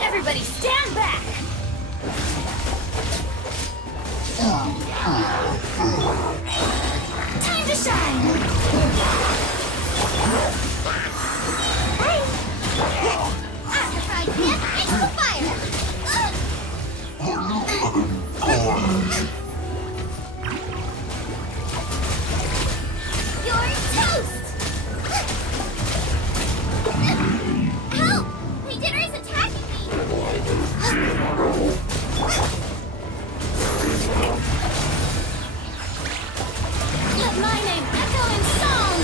Everybody stand back! Time to shine! Hey! Occupied him into the fire! You're toast! Help! Leader is attacking me! Let my name echo in song!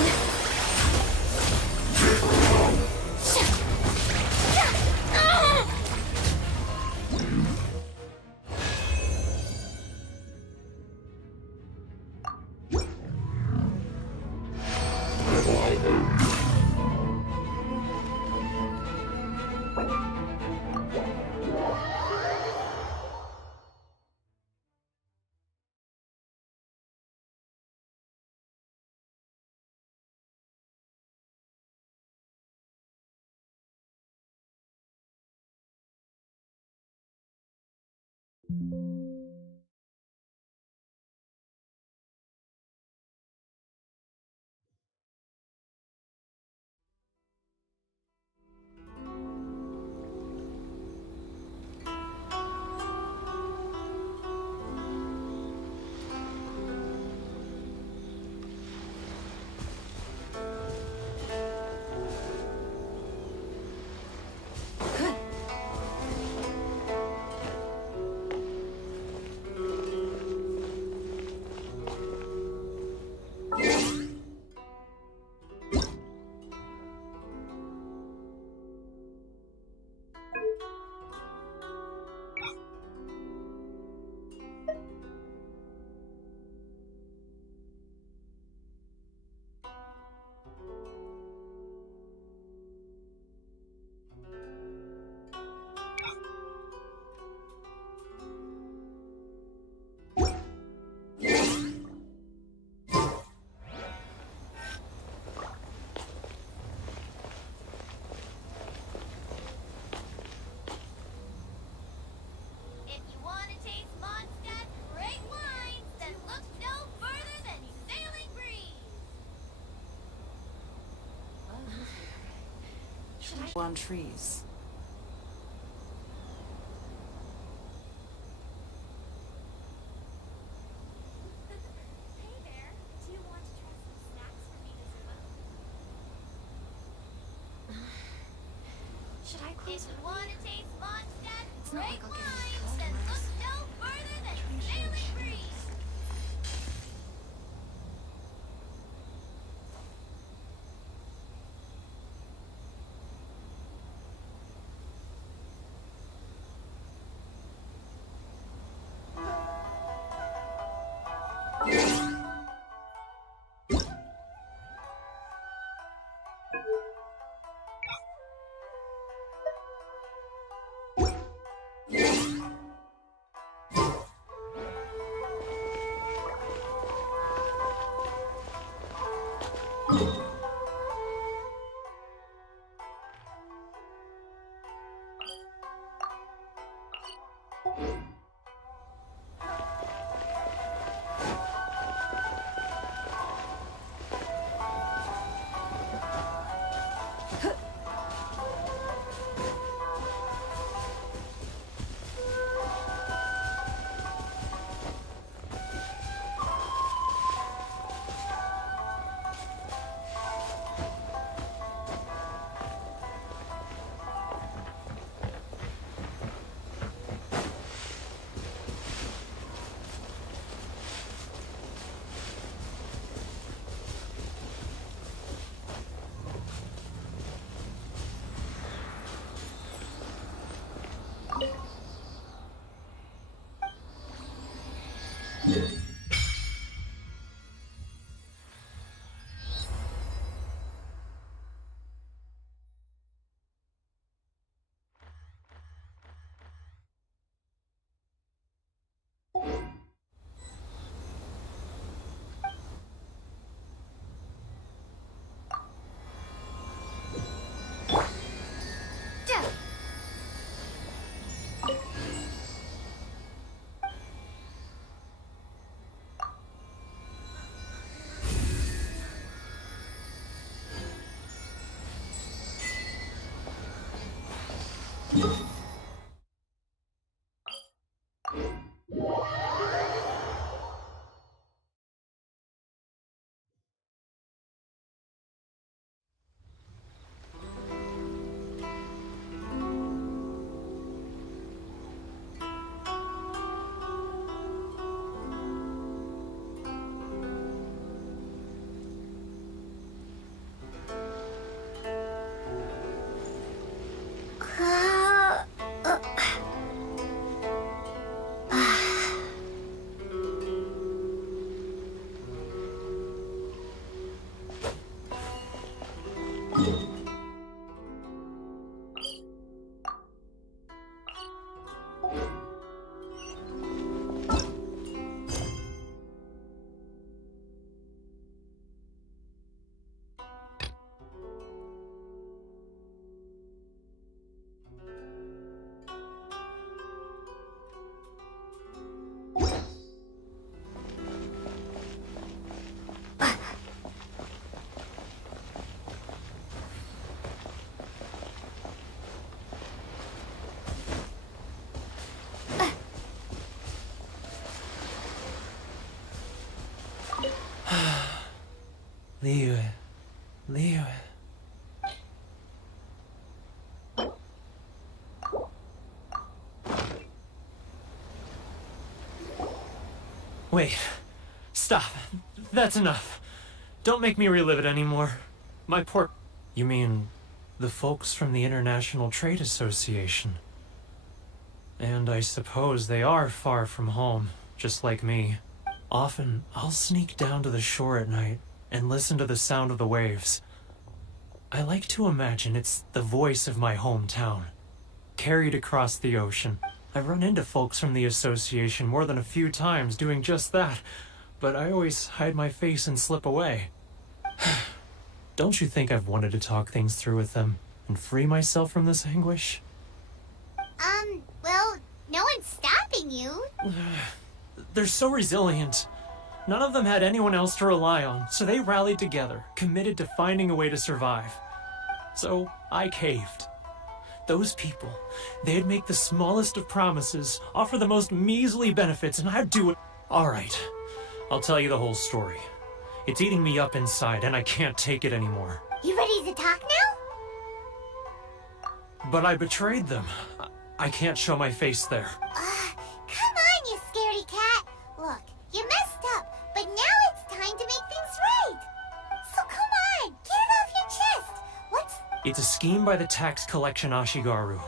On trees. Hey there, do you want to try some snacks for me to Should I close? If you want to taste Mondstadt's great wines, then look no further than Sailing Breeze. Liyue. Wait. Stop. That's enough. Don't make me relive it anymore. My poor... You mean the folks from the International Trade Association? And I suppose they are far from home, just like me. Often, I'll sneak down to the shore at night and listen to the sound of the waves. I like to imagine it's the voice of my hometown, carried across the ocean. I've run into folks from the association more than a few times doing just that, but I always hide my face and slip away. Don't you think I've wanted to talk things through with them and free myself from this anguish? Well, no one's stopping you. They're so resilient. None of them had anyone else to rely on, so they rallied together, committed to finding a way to survive. So I caved. Those people, they'd make the smallest of promises, offer the most measly benefits, and I'd do it. All right, I'll tell you the whole story. It's eating me up inside, and I can't take it anymore. You ready to talk now? But I betrayed them. I can't show my face there. Come on, you scaredy cat. Look, you messed up, but now it's time to make things right. So come on, get it off your chest. What's... It's a scheme by the tax collection Ashigaru.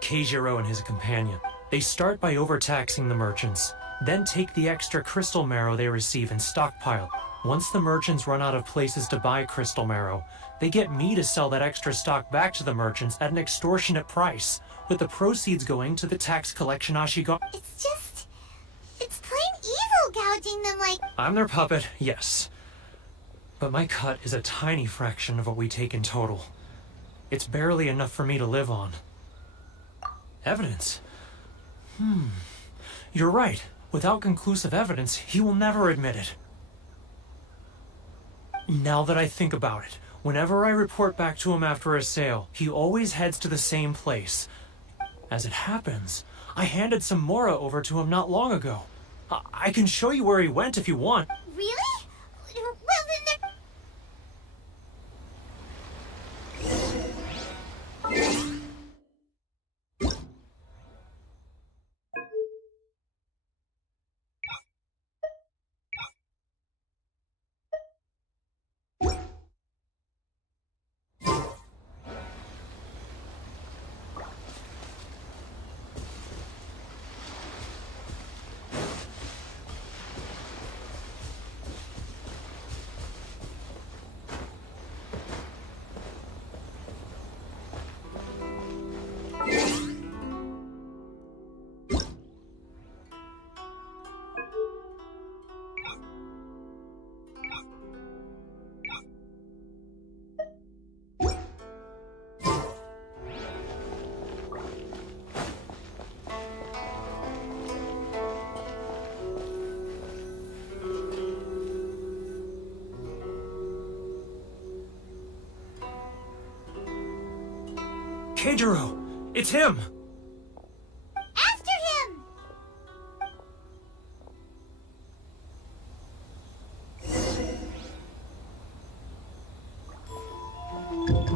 Keijiro and his companion. They start by overtaxing the merchants, then take the extra crystal marrow they receive and stockpile. Once the merchants run out of places to buy crystal marrow, they get me to sell that extra stock back to the merchants at an extortionate price, with the proceeds going to the tax collection Ashigaru. It's plain evil gouging them like... I'm their puppet, yes. But my cut is a tiny fraction of what we take in total. It's barely enough for me to live on. Evidence? You're right. Without conclusive evidence, he will never admit it. Now that I think about it, whenever I report back to him after a sale, he always heads to the same place. As it happens, I handed some Mora over to him not long ago. I can show you where he went if you want. Really? Well, then Keijiro! It's him! After him!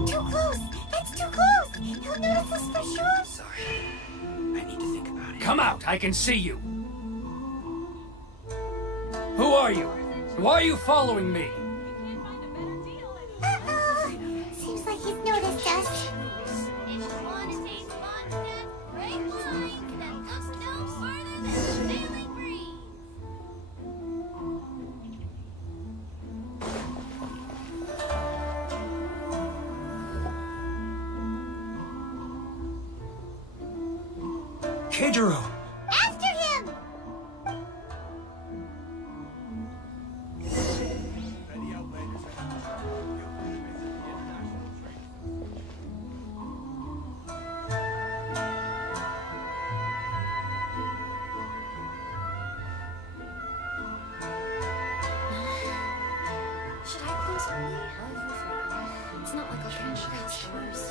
Too close! That's too close! He'll notice us for sure! Sorry. I need to think about it. Come out, I can see you. Who are you? Why are you following me? Uh-oh! Seems like he's noticed us. If you want to taste fun stuff, great wine, then look no further than the sailing breeze. Keijiro! After him! Should I close early? It's not like I'll catch customers.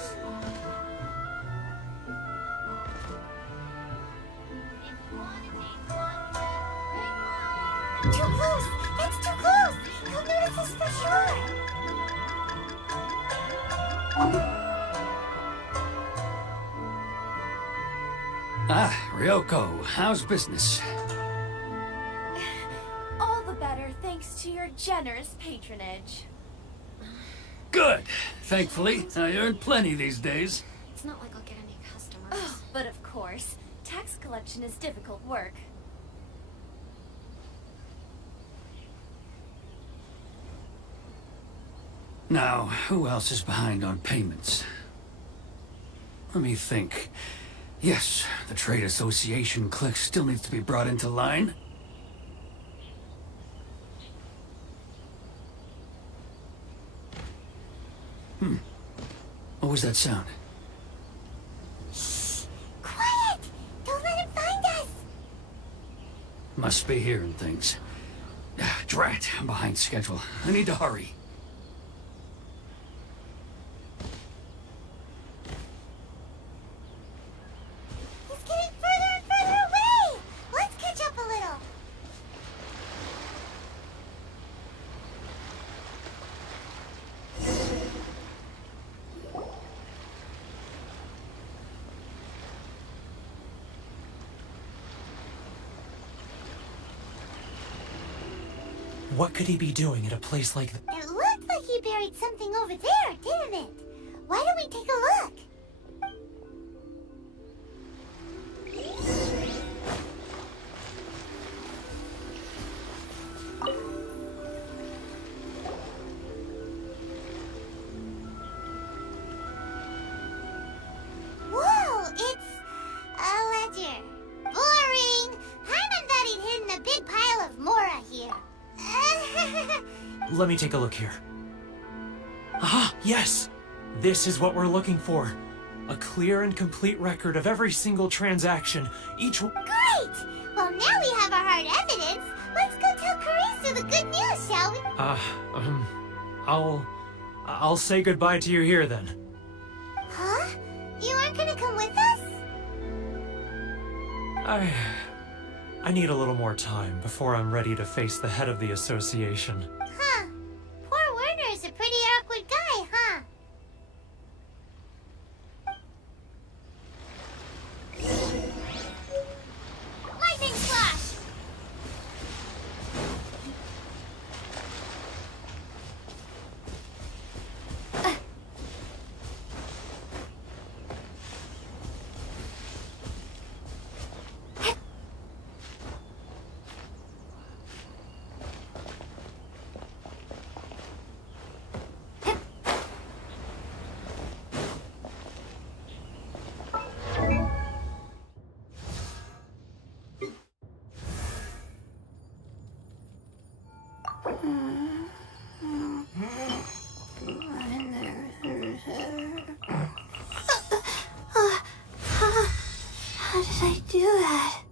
Too close! That's too close! He'll notice us for sure! Ah, Ryoko, how's business? All the better thanks to your generous patronage. Good. Thankfully, I earn plenty these days. It's not like I'll get any customers. Oh, but of course, tax collection is difficult work. Now, who else is behind on payments? Let me think. Yes, the Trade Association clique still needs to be brought into line. What was that sound? Quiet! Don't let him find us! Must be hearing things. Drat, I'm behind schedule. I need to hurry. He's getting further and further away! Let's catch up a little! What could he be doing at a place like that? It looked like he buried something over there, didn't it? Why don't we take a look? Whoa, it's a ledger. Boring! Hyman thought he'd hidden a big pile of Mora here. Let me take a look here. Ah, yes! This is what we're looking for. A clear and complete record of every single transaction, each one. Great! Well, now we have our hard evidence. Let's go tell Karisu the good news, shall we? I'll say goodbye to you here then. Huh? You aren't gonna come with us? I need a little more time before I'm ready to face the head of the association. Huh. Poor Werner's a pretty awkward guy, huh? Lightning flash! How did I do that?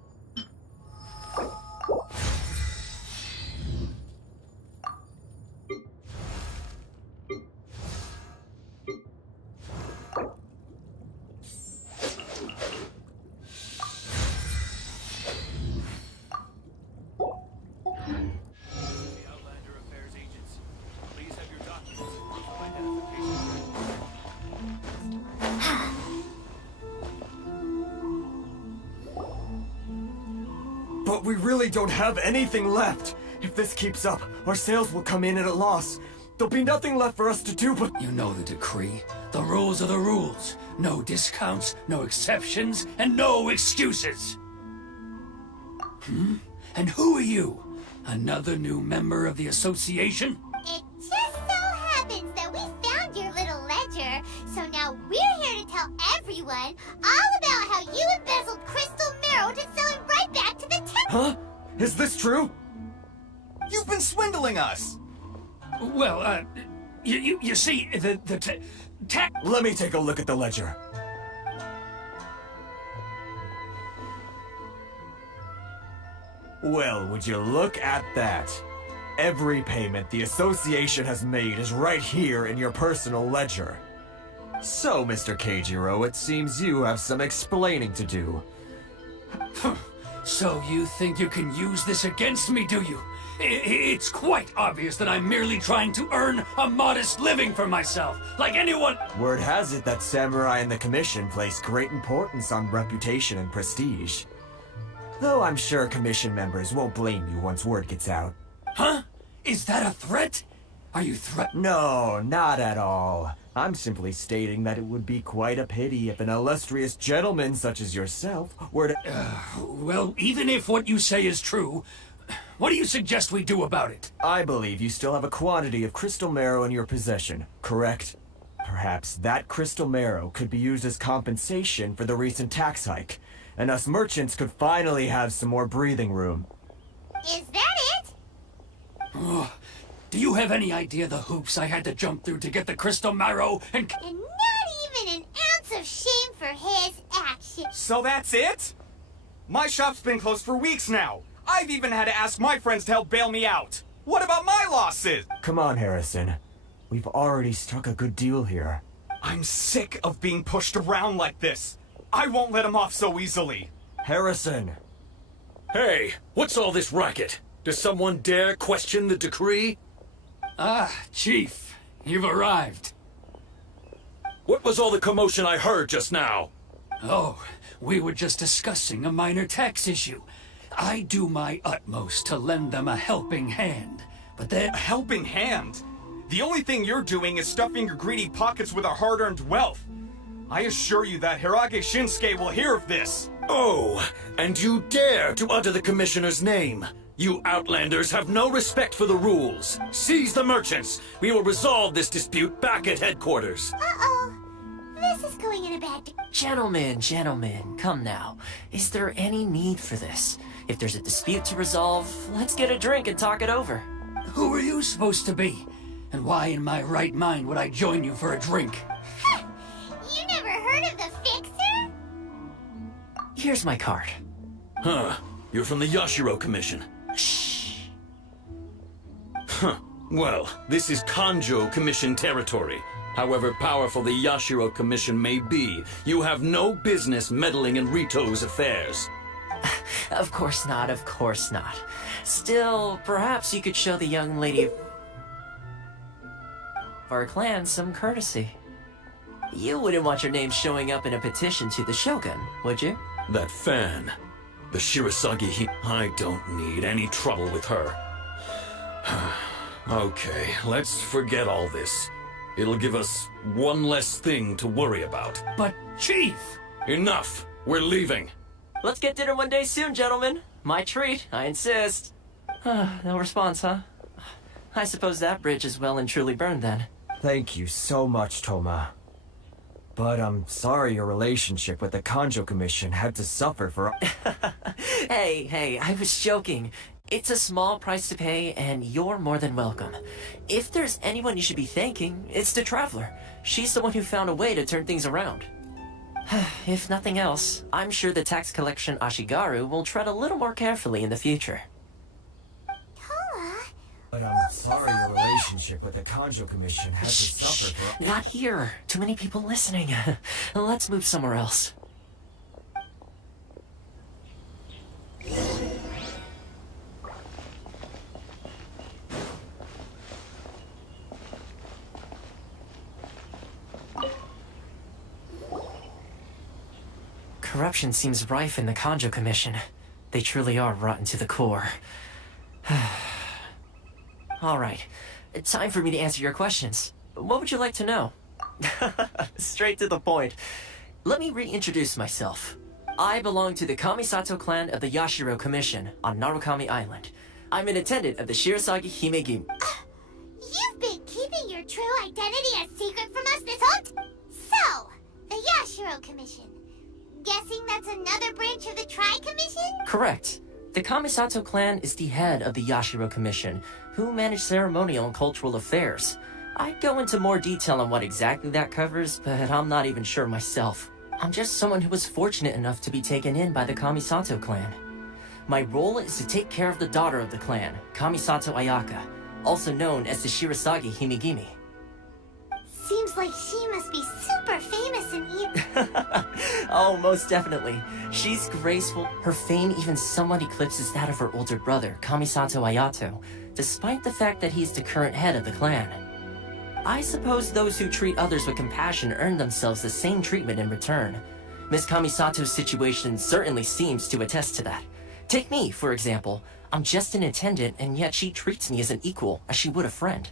But we really don't have anything left. If this keeps up, our sales will come in at a loss. There'll be nothing left for us to do but... You know the decree. The rules are the rules. No discounts, no exceptions, and no excuses. And who are you? Another new member of the association? It just so happens that we found your little ledger, so now we're here to tell everyone all about how you embezzled crystal marrow to sell it right back to the temple. Huh? Is this true? You've been swindling us! Well, you see, the Let me take a look at the ledger. Well, would you look at that? Every payment the association has made is right here in your personal ledger. So, Mr. Keijiro, it seems you have some explaining to do. So you think you can use this against me, do you? It's quite obvious that I'm merely trying to earn a modest living for myself, like anyone... Word has it that Samurai and the Commission place great importance on reputation and prestige. Though I'm sure Commission members won't blame you once word gets out. Huh? Is that a threat? Are you No, not at all. I'm simply stating that it would be quite a pity if an illustrious gentleman such as yourself were to... Well, even if what you say is true, what do you suggest we do about it? I believe you still have a quantity of crystal marrow in your possession, correct? Perhaps that crystal marrow could be used as compensation for the recent tax hike, and us merchants could finally have some more breathing room. Is that it? Do you have any idea the hoops I had to jump through to get the crystal marrow and... And not even an ounce of shame for his actions. So that's it? My shop's been closed for weeks now. I've even had to ask my friends to help bail me out. What about my losses? Come on, Harrison. We've already struck a good deal here. I'm sick of being pushed around like this. I won't let him off so easily. Harrison! Hey, what's all this racket? Does someone dare question the decree? Ah, Chief, you've arrived. What was all the commotion I heard just now? Oh, we were just discussing a minor tax issue. I do my utmost to lend them a helping hand, but then... A helping hand? The only thing you're doing is stuffing your greedy pockets with our hard-earned wealth. I assure you that Hirage Shinsuke will hear of this. Oh, and you dare to utter the Commissioner's name. You Outlanders have no respect for the rules. Seize the merchants. We will resolve this dispute back at headquarters. Uh-oh. This is going in a bad... Gentlemen, come now. Is there any need for this? If there's a dispute to resolve, let's get a drink and talk it over. Who are you supposed to be? And why in my right mind would I join you for a drink? You never heard of the Fixer? Here's my card. Huh. You're from the Yashiro Commission. Shh. Huh. Well, this is Kanjo Commission territory. However powerful the Yashiro Commission may be, you have no business meddling in Rito's affairs. Of course not, of course not. Still, perhaps you could show the young lady of our clan some courtesy. You wouldn't want your name showing up in a petition to the Shogun, would you? That fan. The Shirasagi, I don't need any trouble with her. Okay, let's forget all this. It'll give us one less thing to worry about. But, Chief! Enough! We're leaving. Let's get dinner one day soon, gentlemen. My treat, I insist. No response, huh? I suppose that bridge is well and truly burned then. Thank you so much, Toma. But I'm sorry your relationship with the Kanjo Commission had to suffer for... Hey, I was joking. It's a small price to pay, and you're more than welcome. If there's anyone you should be thanking, it's the Traveler. She's the one who found a way to turn things around. If nothing else, I'm sure the tax collection Ashigaru will tread a little more carefully in the future. Toma? But I'm sorry your relationship with the Kanjo Commission had to suffer for... Not here. Too many people listening. Let's move somewhere else. Corruption seems rife in the Kanjo Commission. They truly are rotten to the core. Alright, time for me to answer your questions. What would you like to know? Straight to the point. Let me reintroduce myself. I belong to the Kamisato clan of the Yashiro Commission on Narukami Island. I'm an attendant of the Shirasagi Himegimi. You've been keeping your true identity a secret from us this whole So, the Yashiro Commission. Guessing that's another branch of the Tri-Commission? Correct. The Kamisato clan is the head of the Yashiro Commission, who manage ceremonial and cultural affairs. I'd go into more detail on what exactly that covers, but I'm not even sure myself. I'm just someone who was fortunate enough to be taken in by the Kamisato clan. My role is to take care of the daughter of the clan, Kamisato Ayaka, also known as the Shirasagi Himegimi. Seems like she must be super famous in Oh, most definitely. She's graceful. Her fame even somewhat eclipses that of her older brother, Kamisato Ayato, despite the fact that he's the current head of the clan. I suppose those who treat others with compassion earn themselves the same treatment in return. Miss Kamisato's situation certainly seems to attest to that. Take me, for example. I'm just an attendant, and yet she treats me as an equal, as she would a friend.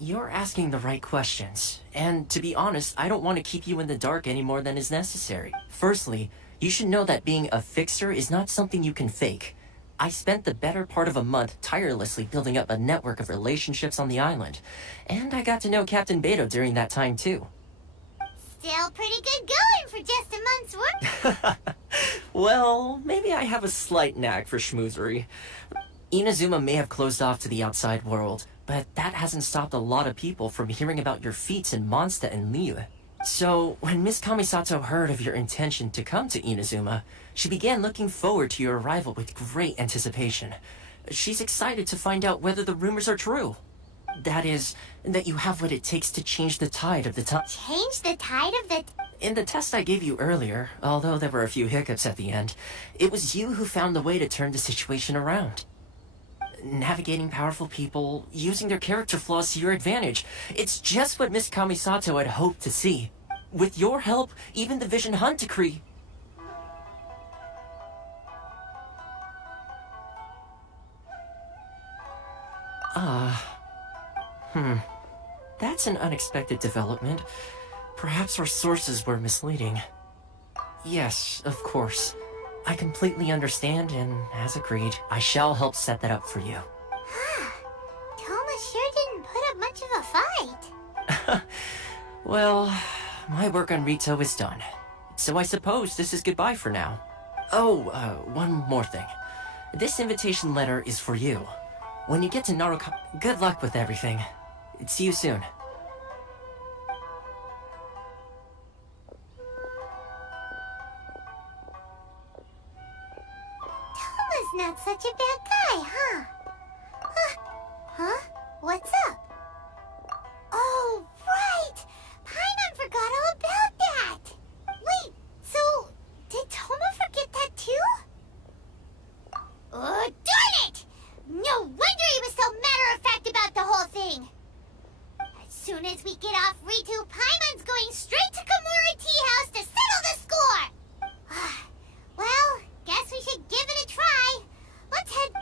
You're asking the right questions, and to be honest, I don't want to keep you in the dark any more than is necessary. Firstly, you should know that being a fixer is not something you can fake. I spent the better part of a month tirelessly building up a network of relationships on the island, and I got to know Captain Beto during that time too. Still pretty good going for just a month's work. Well, maybe I have a slight knack for schmoozery. Inazuma may have closed off to the outside world, but that hasn't stopped a lot of people from hearing about your feats in Mondstadt and Liyue. So, when Miss Kamisato heard of your intention to come to Inazuma, she began looking forward to your arrival with great anticipation. She's excited to find out whether the rumors are true. That is, that you have what it takes to change the tide of the Change the tide of the... In the test I gave you earlier, although there were a few hiccups at the end, it was you who found the way to turn the situation around. Navigating powerful people, using their character flaws to your advantage. It's just what Miss Kamisato had hoped to see. With your help, even the Vision Hunt decree... That's an unexpected development. Perhaps our sources were misleading. Yes, of course. I completely understand, and as agreed, I shall help set that up for you. Toma sure didn't put up much of a fight. Well, my work on Rito is done. So I suppose this is goodbye for now. Oh, one more thing. This invitation letter is for you. When you get to Narukami, good luck with everything. See you soon. Toma's not such a bad guy, huh? Huh? What's up? Oh, right! Paimon forgot all about that! Wait, so did Toma forget that too? Oh, darn it! No wonder he was so matter-of-fact about the whole thing! As soon as we get off Ritu, Paimon's going straight to Komura Tea House to settle the score! Well, guess we should give it a try. Let's head...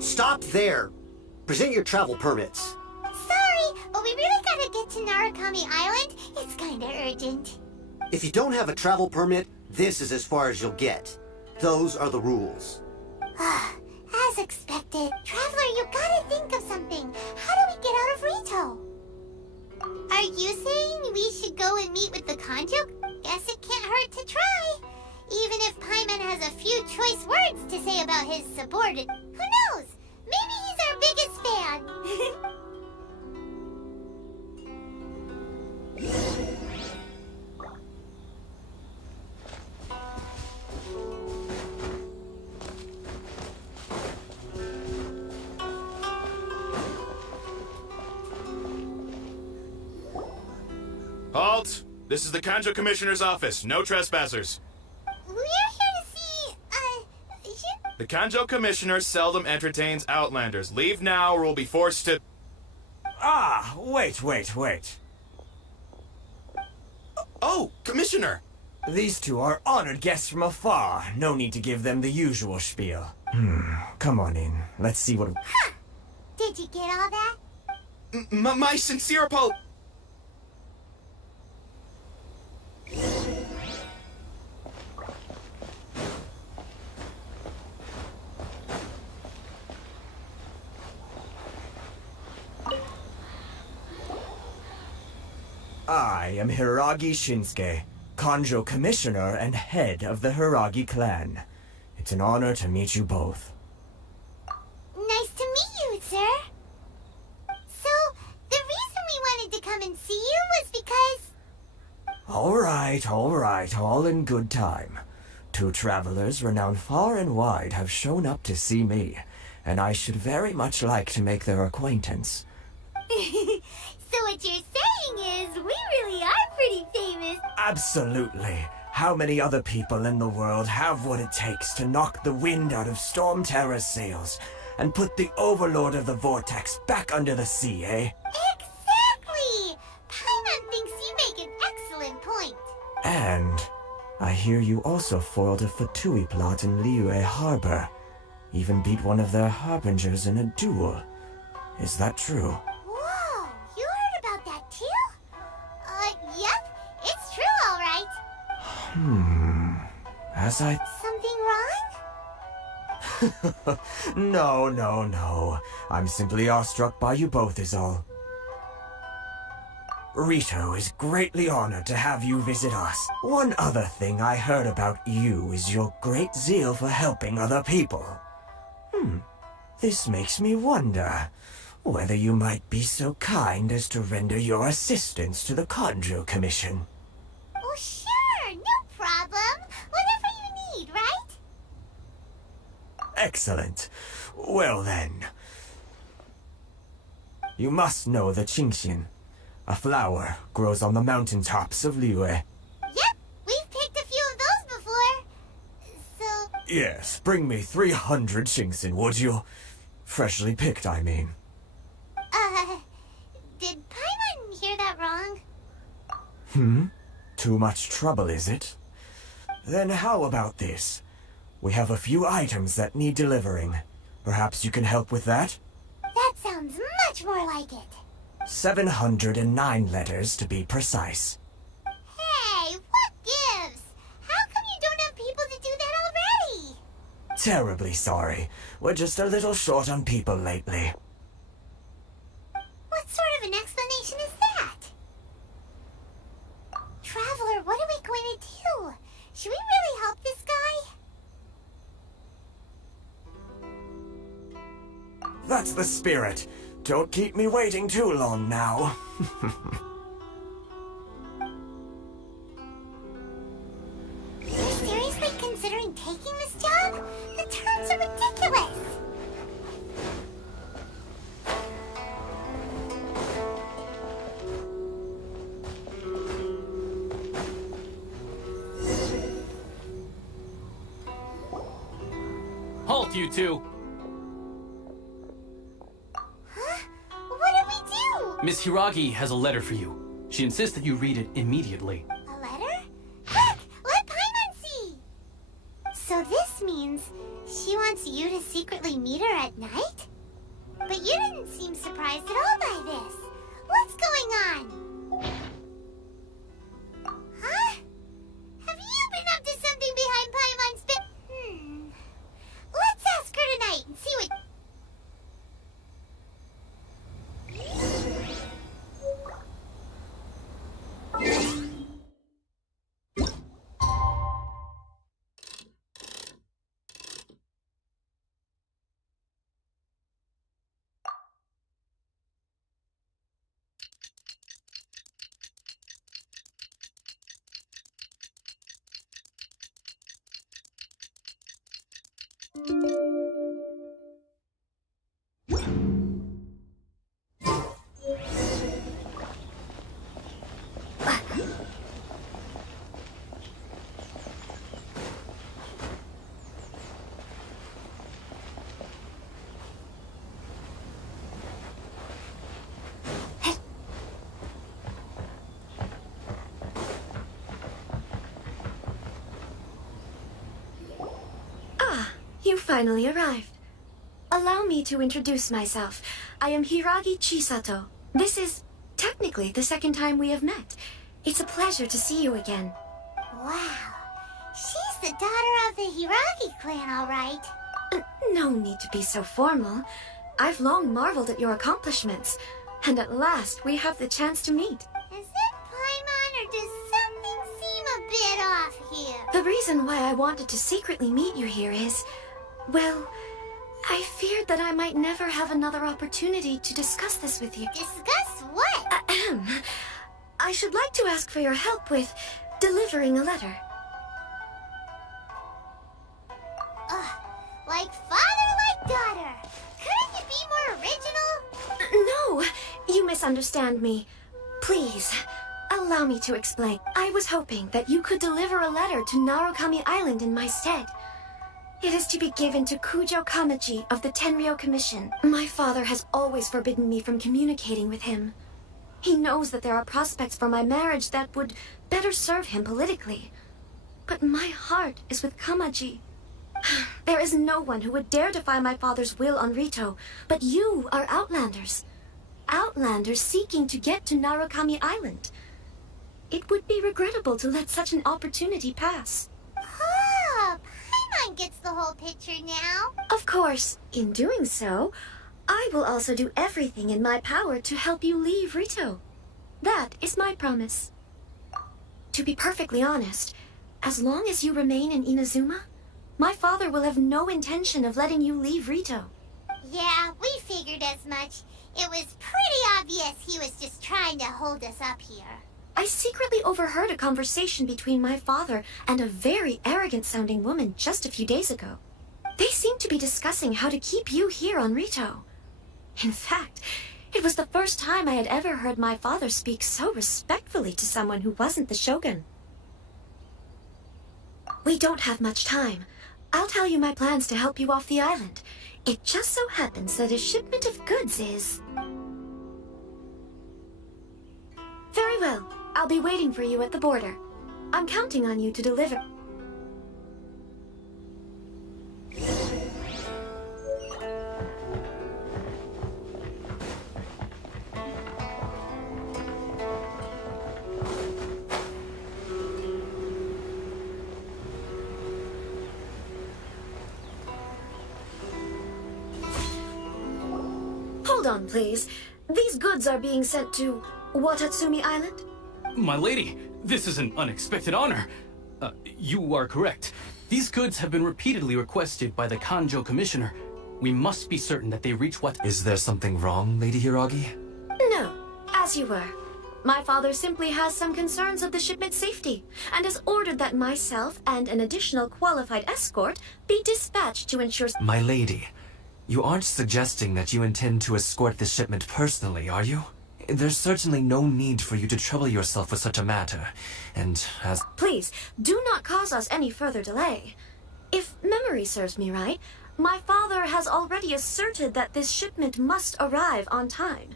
Stop there! Present your travel permits. Sorry, but we really gotta get to Narukami Island. It's kinda urgent. If you don't have a travel permit, this is as far as you'll get. Those are the rules. As expected. Traveler, you gotta think of something. How do we get out of Rito? Are you saying we should go and meet with the Kanjo? Guess it can't hurt to try. Even if Paimon has a few choice words to say about his subordinate. Who knows? Maybe he's our biggest fan. Halt! This is the Kanjo Commissioner's office. No trespassers. We're here to see, The Kanjo Commissioner seldom entertains Outlanders. Leave now or we'll be forced to... Ah, wait. Oh, Commissioner! These two are honored guests from afar. No need to give them the usual spiel. Come on in. Let's see what... Did you get all that? My sincere apologies. I am Hiragi Shinsuke, Kanjo Commissioner and head of the Hiragi clan. It's an honor to meet you both. Nice to meet you, sir. So, the reason we wanted to come and see you was because... All right, all in good time. Two travelers renowned far and wide have shown up to see me, and I should very much like to make their acquaintance. So what you're saying is, we really are pretty famous. Absolutely. How many other people in the world have what it takes to knock the wind out of Storm Terror's sails and put the Overlord of the Vortex back under the sea, eh? Exactly! Paimon thinks you make an excellent point. And I hear you also foiled a Fatui plot in Liyue Harbor. Even beat one of their harbingers in a duel. Is that true? Whoa, you heard about that too? Yep, it's true, all right. As I... Something wrong? No. I'm simply awestruck by you both is all. Rito is greatly honored to have you visit us. One other thing I heard about you is your great zeal for helping other people. This makes me wonder whether you might be so kind as to render your assistance to the Kanjo Commission. Oh, sure, no problem. Whatever you need, right? Excellent. Well then. You must know the Qingxian. A flower grows on the mountaintops of Liyue. Yep, we've picked a few of those before. So, Yes, bring me 300 Qingxian, would you? Freshly picked, I mean. did Paimon hear that wrong? Too much trouble, is it? Then how about this? We have a few items that need delivering. Perhaps you can help with that? That sounds much more like it. 709 letters to be precise. Hey, what gives? How come you don't have people to do that already? Terribly sorry. We're just a little short on people lately. What sort of an explanation is that? Traveler, what are we going to do? Should we really help this guy? That's the spirit. Don't keep me waiting too long now. You're seriously considering taking this job? The terms are ridiculous. Halt, you two! Huh? What do we do? Miss Hiragi has a letter for you. She insists that you read it immediately. A letter? Quick! Let Paimon see! So this means she wants you to secretly meet her at night? But you didn't seem surprised at all by this. What's going on? Huh? Have you been up to something behind Paimon's back? Let's ask her tonight and see what... finally arrived. Allow me to introduce myself. I am Hiragi Chisato. This is technically the second time we have met. It's a pleasure to see you again. Wow. She's the daughter of the Hiragi clan, all right. No need to be so formal. I've long marveled at your accomplishments, and at last we have the chance to meet. Is it Paimon, or does something seem a bit off here? The reason why I wanted to secretly meet you here is, well, I feared that I might never have another opportunity to discuss this with you. Discuss what? I should like to ask for your help with delivering a letter. Like father, like daughter. Couldn't it be more original? No, you misunderstand me. Please, allow me to explain. I was hoping that you could deliver a letter to Narukami Island in my stead. It is to be given to Kujo Kamaji of the Tenryo Commission. My father has always forbidden me from communicating with him. He knows that there are prospects for my marriage that would better serve him politically. But my heart is with Kamaji. There is no one who would dare defy my father's will on Rito, but you are Outlanders. Outlanders seeking to get to Narukami Island. It would be regrettable to let such an opportunity pass. Oh, Paimon gets the whole picture now. Of course, in doing so, I will also do everything in my power to help you leave Rito. That is my promise. To be perfectly honest, as long as you remain in Inazuma, my father will have no intention of letting you leave Rito. Yeah, we figured as much. It was pretty obvious he was just trying to hold us up here. I secretly overheard a conversation between my father and a very arrogant-sounding woman just a few days ago. They seemed to be discussing how to keep you here on Rito. In fact, it was the first time I had ever heard my father speak so respectfully to someone who wasn't the Shogun. We don't have much time. I'll tell you my plans to help you off the island. It just so happens that a shipment of goods is... Very well. I'll be waiting for you at the border. I'm counting on you to deliver. Hold on, please. These goods are being sent to Watatsumi Island? My lady, this is an unexpected honor. You are correct. These goods have been repeatedly requested by the Kanjo Commissioner. We must be certain that they reach what... Is there something wrong, Lady Hiragi? No, as you were. My father simply has some concerns of the shipment's safety, and has ordered that myself and an additional qualified escort be dispatched to ensure... My lady, you aren't suggesting that you intend to escort this shipment personally, are you? There's certainly no need for you to trouble yourself with such a matter, and as... Please, do not cause us any further delay. If memory serves me right, my father has already asserted that this shipment must arrive on time.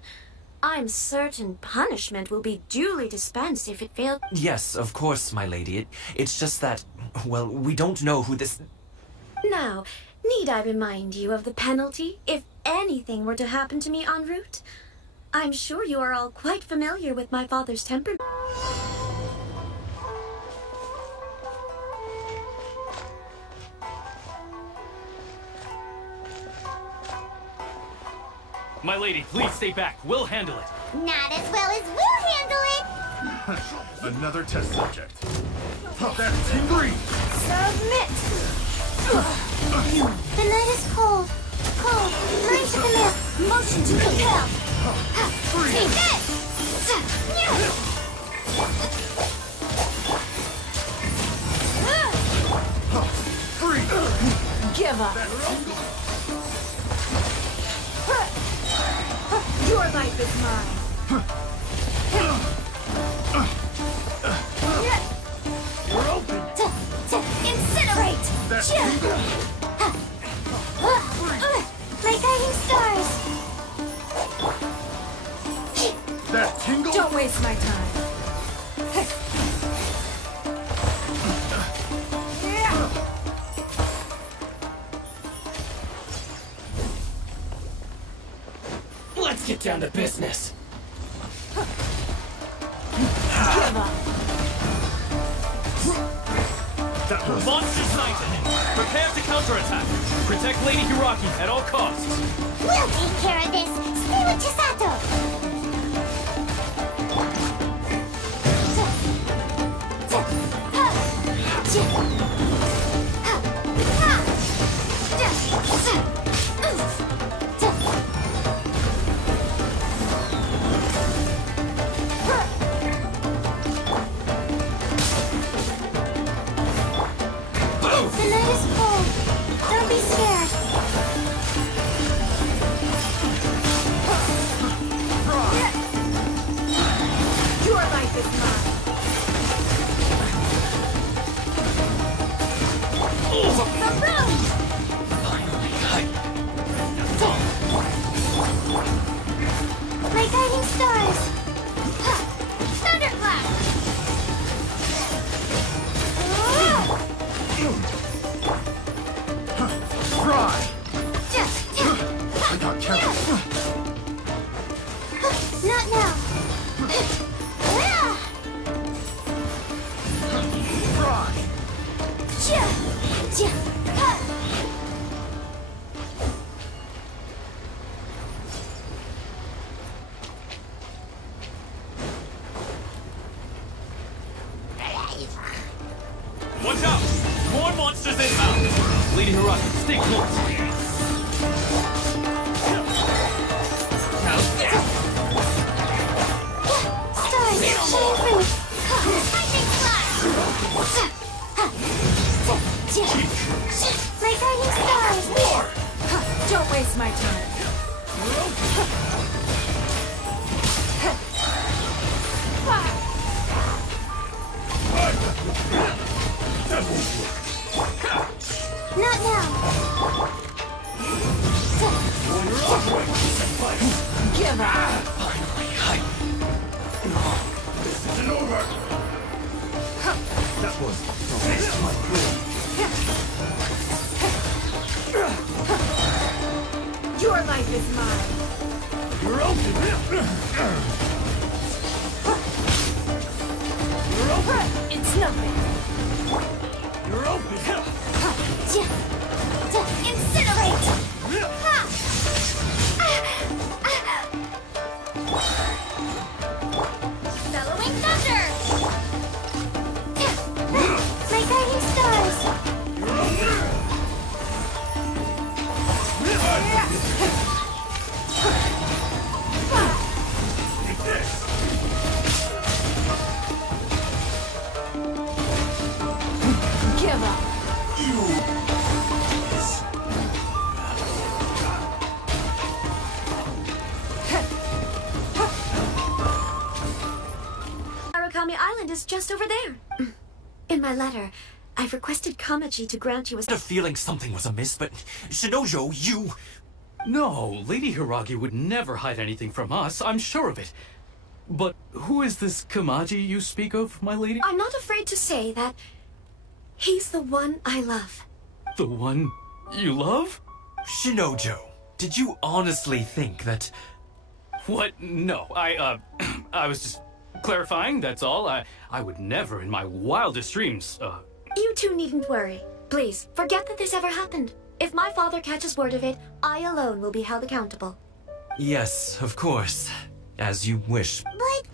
I'm certain punishment will be duly dispensed if it fails. Yes, of course, my lady. It's just that, well, we don't know who this... Now, need I remind you of the penalty if anything were to happen to me en route? I'm sure you are all quite familiar with my father's temperament. My lady, please stay back. We'll handle it. Not as well as we'll handle it. Another test subject. That's green. Submit. The night is cold. Cold. Mind to command. Motion to compel. Take this. Free. Give up. Your life is mine. We're open. Incinerate. That's My guiding stars. That tingle. Don't waste my time. Let's get down to business. Monster sighted! Prepare to counterattack! Protect Lady Hiraki at all costs! We'll take care of this. Stay with Chisato. The night is cold. Don't be scared. Your life is mine. The room! My guiding stars. Thunderclap! Fry! I got careless. Not now. Fry! Watch out! More monsters inbound! Lady Hiraki, stay close! Stars, shining through. Lightning flash! My guiding stars. More! Don't waste my time. Not now. Give up. This isn't over! That was a waste of my brain. Your life is mine. You're open! You're open! It's nothing. You're open! Incinerate! Bellowing thunder! My guiding stars! Take this! Give up! Narukami Island is just over there. In my letter, I've requested Kamaji to grant you a... I had a feeling something was amiss, but Shinojo, you... No, Lady Hiragi would never hide anything from us, I'm sure of it. But who is this Kamaji you speak of, my lady? I'm not afraid to say that he's the one I love. The one you love? Shinojo, did you honestly think that... What? No, I was just clarifying, that's all. I would never in my wildest dreams, You two needn't worry. Please, forget that this ever happened. If my father catches word of it, I alone will be held accountable. Yes, of course. As you wish. But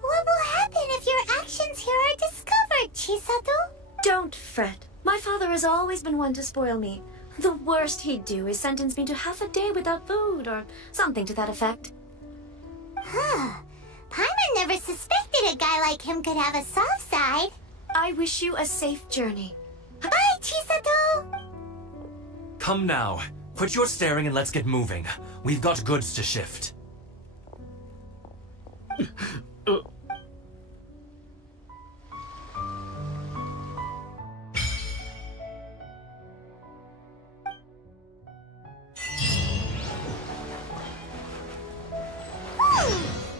what will happen if your actions here are discovered, Chisato? Don't fret. My father has always been one to spoil me. The worst he'd do is sentence me to half a day without food, or something to that effect. Huh. Paimon never suspected a guy like him could have a soft side. I wish you a safe journey. Bye, Chisato! Come now. Quit your staring and let's get moving. We've got goods to shift.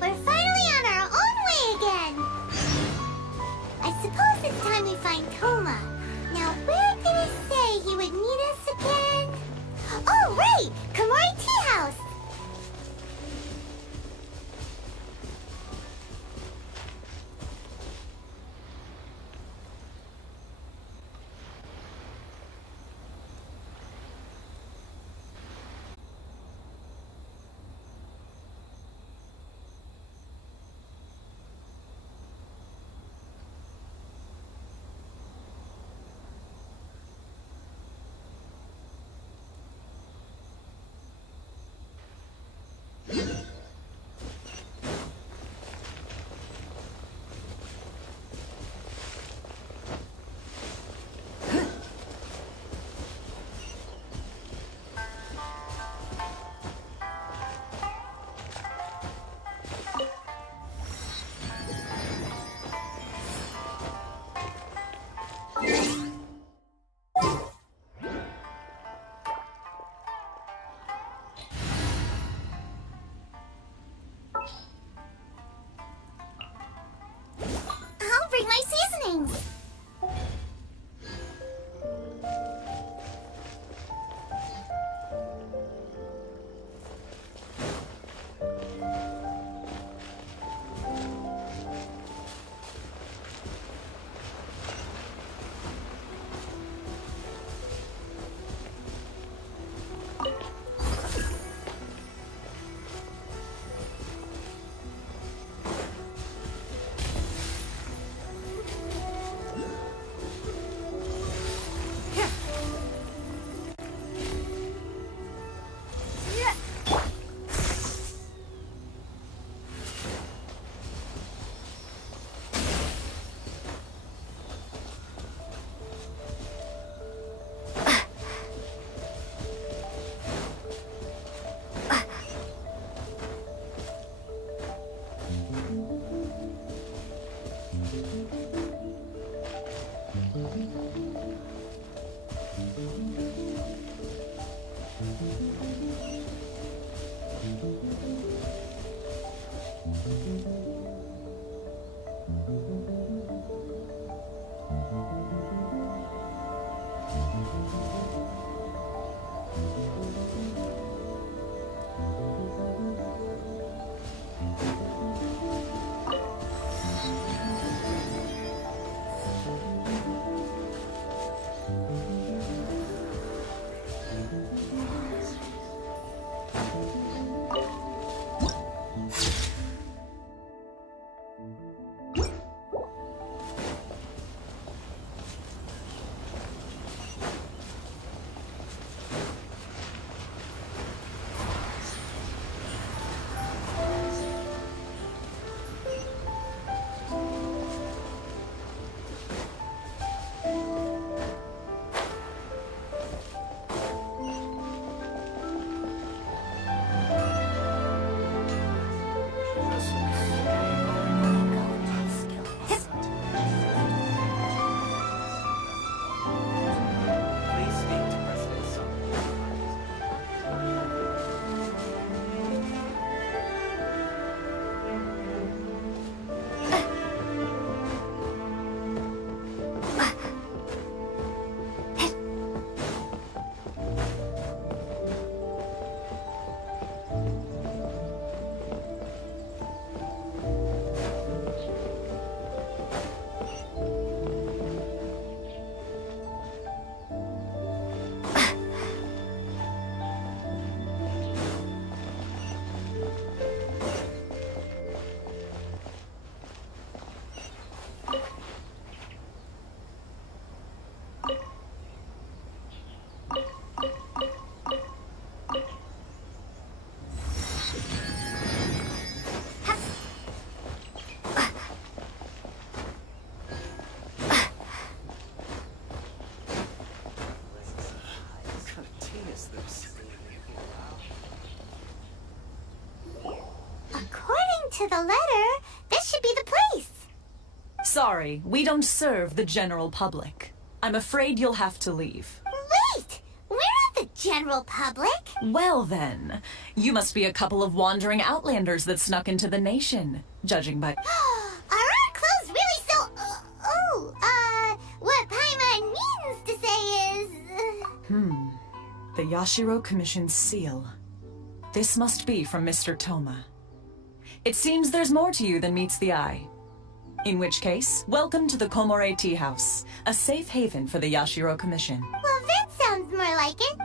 We're finally on our own way again. I suppose it's time we find Toma. Now, where did he say he would meet us again? Oh, right! Komori Tea House! According to the letter, this should be the place. Sorry, we don't serve the general public. I'm afraid you'll have to leave. Wait! We're not the general public. Well then, you must be a couple of wandering outlanders that snuck into the nation, judging by... Are our clothes really so... what Paimon means to say is... The Yashiro Commission's seal. This must be from Mr. Toma. It seems there's more to you than meets the eye. In which case, welcome to the Komore Tea House, a safe haven for the Yashiro Commission. Well, that sounds more like it.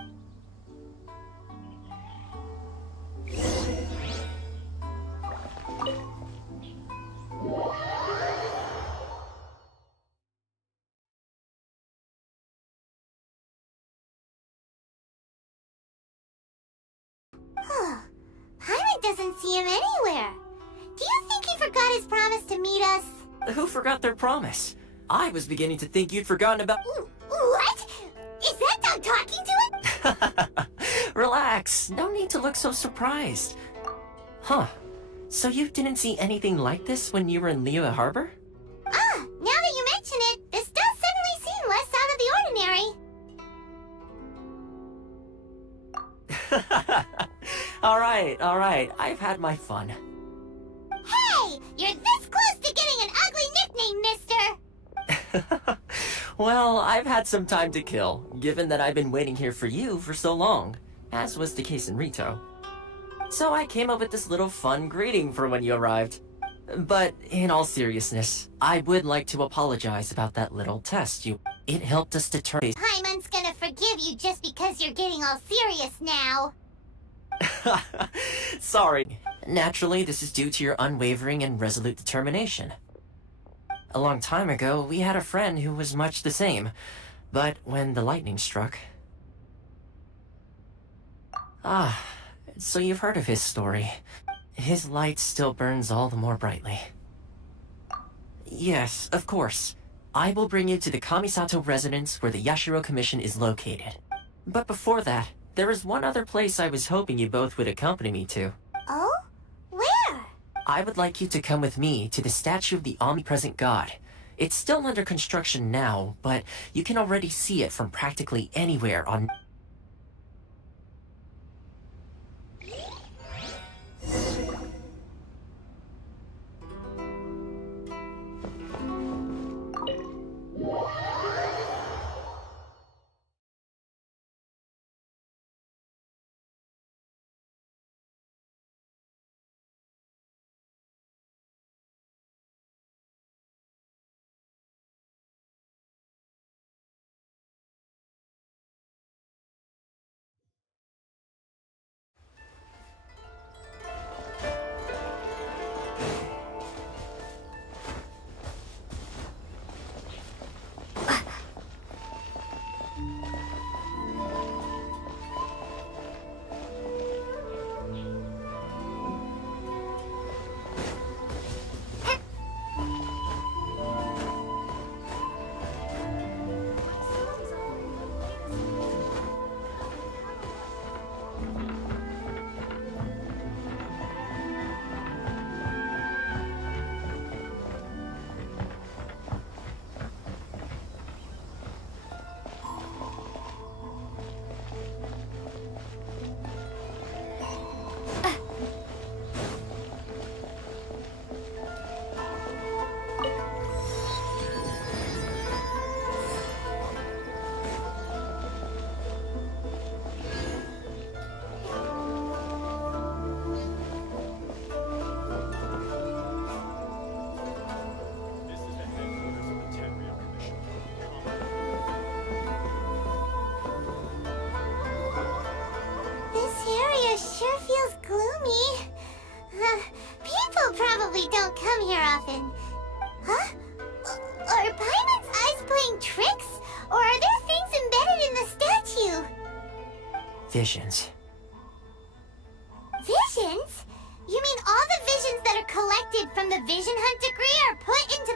Paimon doesn't see him anywhere. Do you think he forgot his promise to meet us? Who forgot their promise? I was beginning to think you'd forgotten about... What? Is that dog talking to it? Relax, no need to look so surprised. Huh, so you didn't see anything like this when you were in Liyue Harbor? Now that you mention it, this does suddenly seem less out of the ordinary. Alright, I've had my fun. Hey! You're this close to getting an ugly nickname, mister! Well, I've had some time to kill, given that I've been waiting here for you for so long, as was the case in Rito. So I came up with this little fun greeting for when you arrived. But in all seriousness, I would like to apologize about that little test It helped us determine... Paimon's gonna forgive you just because you're getting all serious now. Sorry. Naturally, this is due to your unwavering and resolute determination. A long time ago, we had a friend who was much the same, but when the lightning struck... so you've heard of his story. His light still burns all the more brightly. Yes, of course. I will bring you to the Kamisato residence where the Yashiro Commission is located. But before that, there is one other place I was hoping you both would accompany me to. Oh? Where? I would like you to come with me to the statue of the omnipresent god. It's still under construction now, but you can already see it from practically anywhere on... Sure feels gloomy. People probably don't come here often. Huh? Are Paimon's eyes playing tricks? Or are there things embedded in the statue? Visions. Visions? You mean all the visions that are collected from the Vision Hunt degree are put into...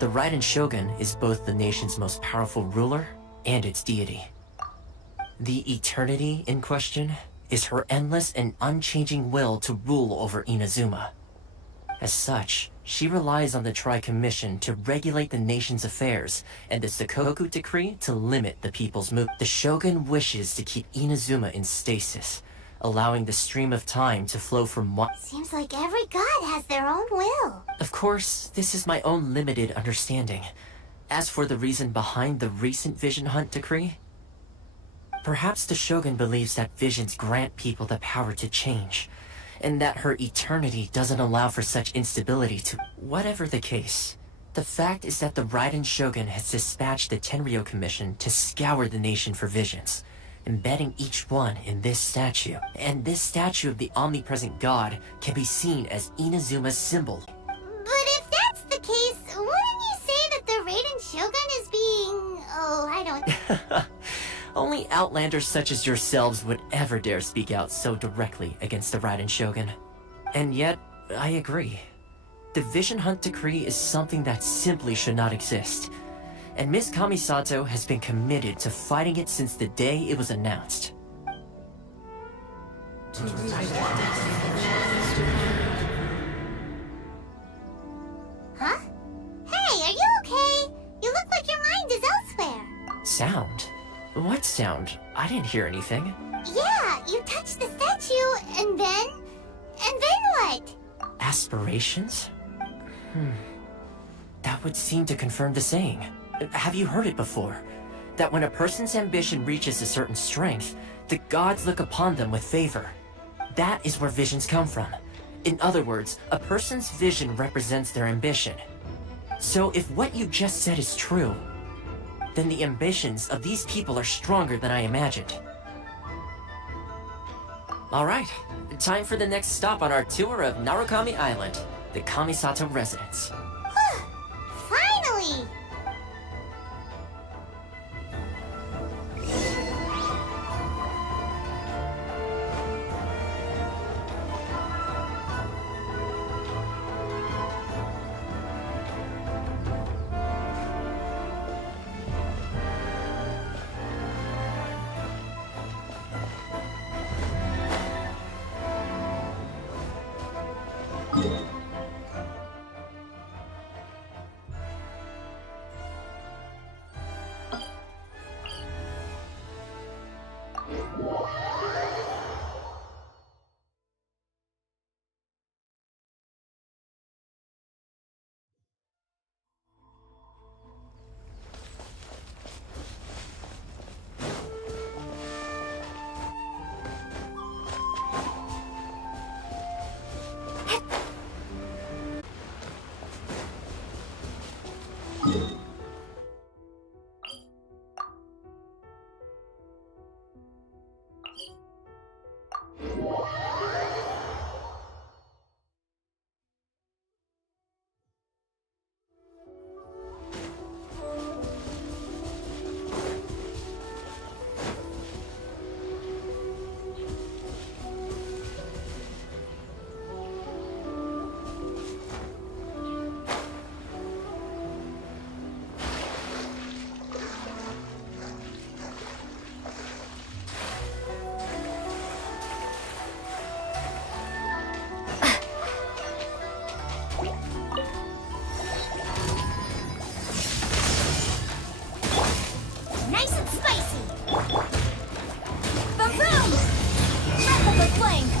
The Raiden Shogun is both the nation's most powerful ruler and its deity. The eternity in question is her endless and unchanging will to rule over Inazuma. As such, she relies on the Tri-Commission to regulate the nation's affairs and the Sakoku Decree to limit the people's movement. The Shogun wishes to keep Inazuma in stasis, allowing the stream of time to flow from one... Seems like every god has their own will. Of course, this is my own limited understanding. As for the reason behind the recent Vision Hunt decree, perhaps the Shogun believes that visions grant people the power to change, and that her eternity doesn't allow for such instability to... Whatever the case, the fact is that the Raiden Shogun has dispatched the Tenryo Commission to scour the nation for visions, embedding each one in this statue. And this statue of the omnipresent god can be seen as Inazuma's symbol. But if that's the case, wouldn't you say that the Raiden Shogun is being... Oh, I don't... Only outlanders such as yourselves would ever dare speak out so directly against the Raiden Shogun. And yet, I agree. The Vision Hunt Decree is something that simply should not exist. And Miss Kamisato has been committed to fighting it since the day it was announced. Huh? Hey, are you okay? You look like your mind is elsewhere. Sound? What sound? I didn't hear anything. Yeah, you touched the statue, and then... what? Aspirations? That would seem to confirm the saying. Have you heard it before? That when a person's ambition reaches a certain strength, the gods look upon them with favor. That is where visions come from. In other words, a person's vision represents their ambition. So if what you just said is true, then the ambitions of these people are stronger than I imagined. Alright, time for the next stop on our tour of Narukami Island, the Kamisato residence. Finally! Yeah.